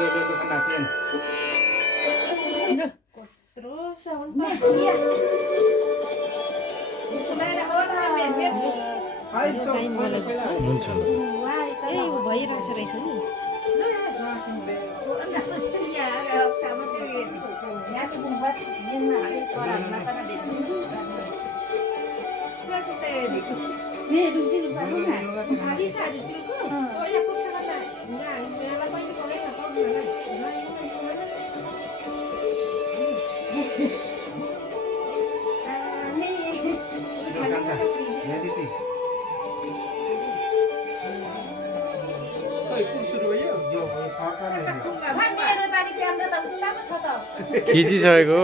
Dulu kena cin. Terus sound pa. Iya. Sudah orang main Hai so, हुन्छ भइरहेछ रहेछ नि खिचिसकेको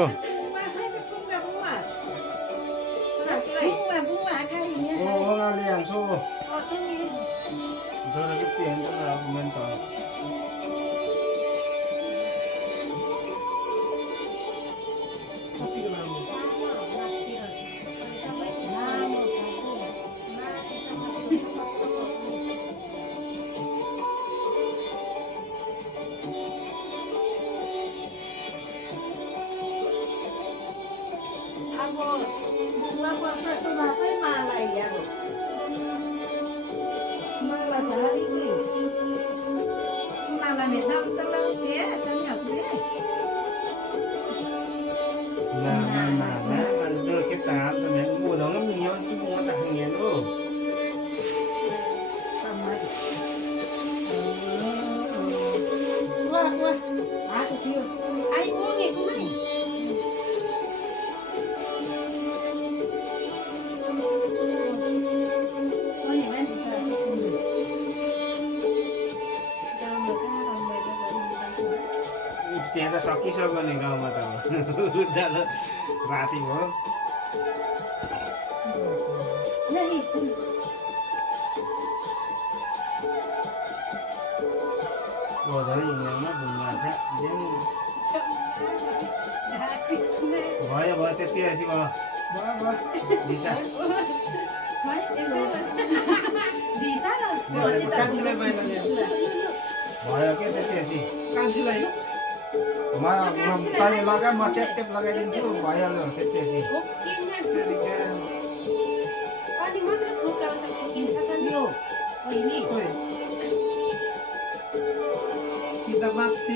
त्यहाँ त सकिसक्यो नि गाउँमा त उज्यालो राति हो भयो भयो त्यति रहेछ भयो के त्यति कान्छीलाई तैँले लगा म टेप टेप लगाइदिन्छु भइहाल्यो त्यति सिधा माथि